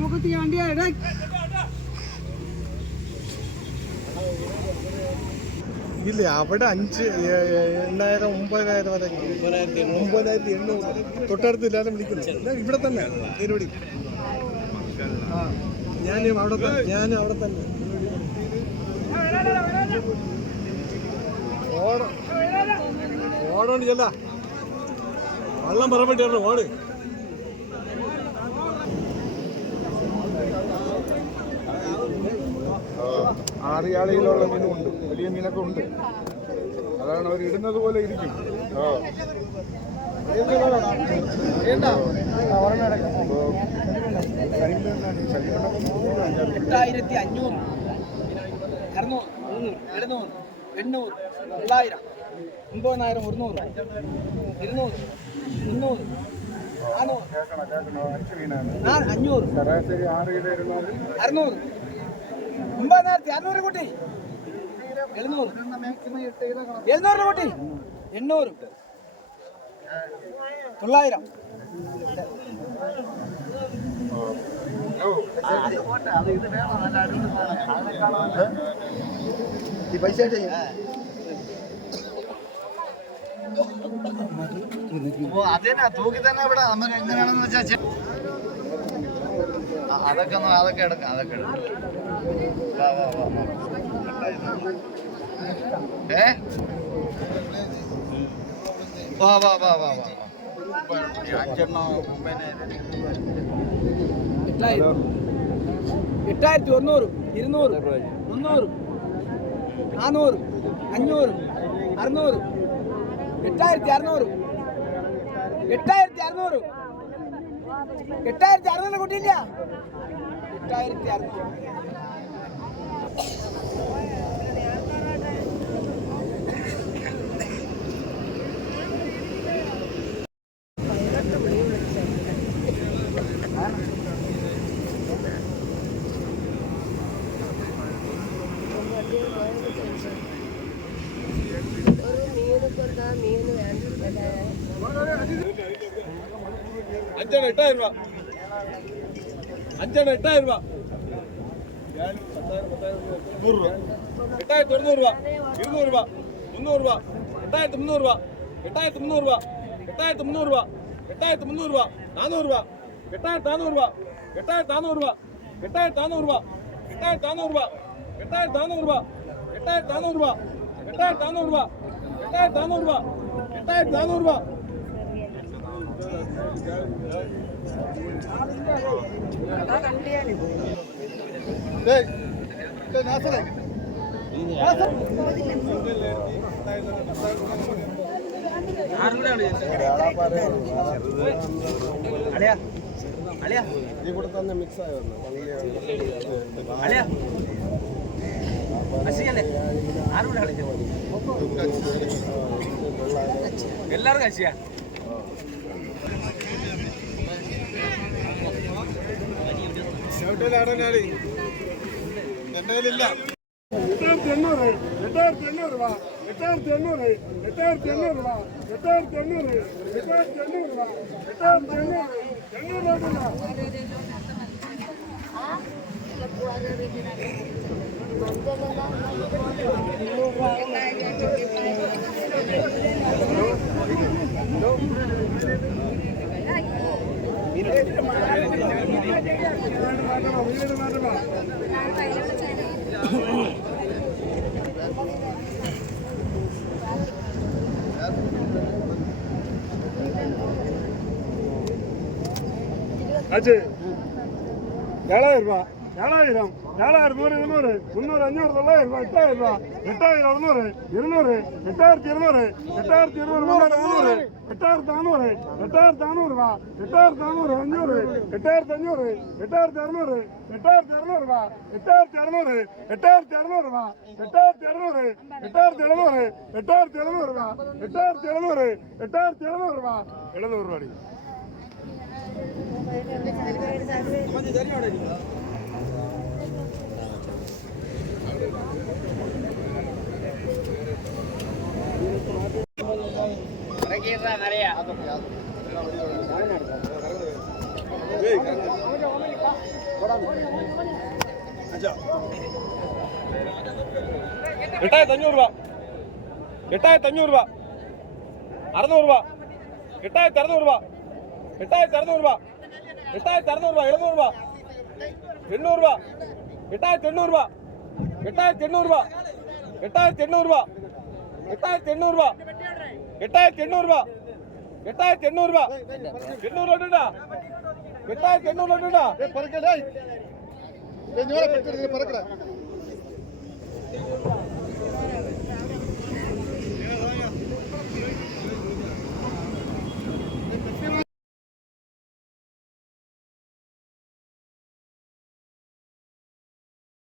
മൂക്കത്തി വണ്ടിയാ എടാ ഇല്ല അവിടെ അഞ്ച് എണ്ണായിരം ഒമ്പതിനായിരം വരെ ഒമ്പതിനായിരത്തി എണ്ണൂറ്. തൊട്ടടുത്ത് ഇല്ലാതെ വിളിക്കുന്നു. ഇവിടെ തന്നെ തിരുവടി. ഞാനും അവിടെ ഞാനും അവിടെ തന്നെ. ഓണം ഓടണ്ട് ചെല്ല. വെള്ളം പറയപ്പെട്ടാണ് ഓട്. ആറിയാളിയിലുള്ള മീനുണ്ട് വലിയ മീനൊക്കെ ഉണ്ട്. അതാണ് അവർ ഇടുന്നത് പോലെ ഇരിക്കും. എട്ടായിരത്തി അഞ്ഞൂറ് അറുന്നൂറ് എഴുന്നൂറ് എണ്ണൂറ് തൊള്ളായിരം ഒമ്പതിനായിരം ഒരുന്നൂറ് ഇരുന്നൂറ് മുന്നൂറ് നാനൂറ് അഞ്ഞൂറ്. അറുന്നൂറ്. ഒമ്പതിനായിരത്തി എണ്ണൂറ്. തൊള്ളായിരം. അതിനാ തൂക്കി തന്നെ ഇവിടെ. നമുക്ക് എങ്ങനെയാണെന്ന് വെച്ചാ ചെ- ആ, അതൊക്കെ അതൊക്കെ എടുക്കാം അതൊക്കെ എട്ടായിരത്തി ഒന്നൂറ് ഇരുന്നൂറ് മുന്നൂറ് നാനൂറ് അഞ്ഞൂറ് അറുന്നൂറ് എട്ടായിരത്തി അറുന്നൂറ് എട്ടായിരത്തി അറുന്നൂറ്. എട്ടായിരത്തി അറുന്നൂറ് കൂട്ടിയില്ല. എട്ടായിരത്തി അറുന്നൂറ്. ഒരു കൊണ്ടാ മീൻ വേണ്ട. അഞ്ചെണ്ണം എട്ടായിരം രൂപ അഞ്ചെണ്ണം എട്ടായിരം രൂപ നൂറ് രൂപ എട്ടായിരത്തി ഒരുന്നൂറ് രൂപ ഇരുന്നൂറ് രൂപ മുന്നൂറ് രൂപ എട്ടായിരത്തി മുന്നൂറ് രൂപ എട്ടായിരത്തി മുന്നൂറ് രൂപ എട്ടായിരത്തി മുന്നൂറ് രൂപ എട്ടായിരത്തി മുന്നൂറ് രൂപ നാനൂറ് രൂപ എട്ടായിരത്തി നാനൂറ് രൂപ എട്ടായിരത്തി നാനൂറ് രൂപ എട്ടായിരത്തി നാനൂറ് രൂപ അളിയാ അളിയാ നീ കൂടെ തന്നെ മിക്സ് ആയി വന്നു അളിയാ കശിയല്ലേ ആരുടെ കളിക്കാൻ എല്ലാവരും കശിയാ எட்டாயிரத்தி எண்ணூறு எட்டாயிரத்தி எண்ணூறு ரூபா எட்டாயிரத்தி எண்ணூறு எட்டாயிரத்தி எண்ணூறு ரூபா எட்டாயிரத்தி எண்ணூறு எட்டாயிரத்தி எண்ணூறு ரூபா எட்டாயிரத்தி எண்ணூறு எண்ணூறு ரூபா Thank you. ஆச்சு. ஏழாயிரம் ரூபாய் ஏழாயிரம். ஏழாயிரம் நூறு இருநூறு. முந்நூறு அஞ்சூறு தொள்ளாயிரம் ரூபாய் எட்டாயிரம் ரூபாய் எட்டாயிரம் அறுநூறு இருநூறு. எட்டாயிரத்தி இருநூறு. எட்டாயிரத்தி இருநூறு முந்நூறு. எட்டாயிரத்தி அறநூறு எட்டாயிரத்தி அறநூறுவா எட்டாயிரத்தி அறநூறு அஞ்சூறு எட்டாயிரத்தி அஞ்சூறு எட்டாயிரத்தி அறநூறு எட்டாயிரத்தி அறநூறுவா எட்டாயிரத்தி அறநூறு எட்டாயிரத்தி அறநூறுவா எட்டாயிரத்தி அறநூறு எட்டாயிரத்தி எழுநூறு எட்டாயிரத்தி எழுநூறுவா எட்டாயிரத்தி எழுநூறு எட்டாயிரத்தி எழுநூறுவா எழுநூறு ரூபாடி. கொஞ்சம் தெரியும் கீரை நிறைய எட்டாயிரத்தி அஞ்சூறுரூவா எட்டாயிரத்தி அஞ்சூறுரூவா அறுநூறுவா. எட்டாயிரத்தி அறுநூறுவா. எட்டாயிரத்தி அறுநூறுபா எட்டாயிரத்தி அறுநூறுபா எழுநூறுபா எண்ணூறுபா எட்டாயிரத்தி எண்ணூறுபா எட்டாயிரத்தி எண்ணூறுபா எட்டாயிரத்தி எண்ணூறுபா எட்டாயிரத்தி எண்ணூறுபா எட்டாயிரத்தி எண்ணூறுபா எட்டாயிரத்தி எண்ணூறுபா எண்ணூறு ஒன்றுடா எட்டாயிரத்தி எண்ணூறு ஒன்றுடா பறக்கடா. பறக்கிற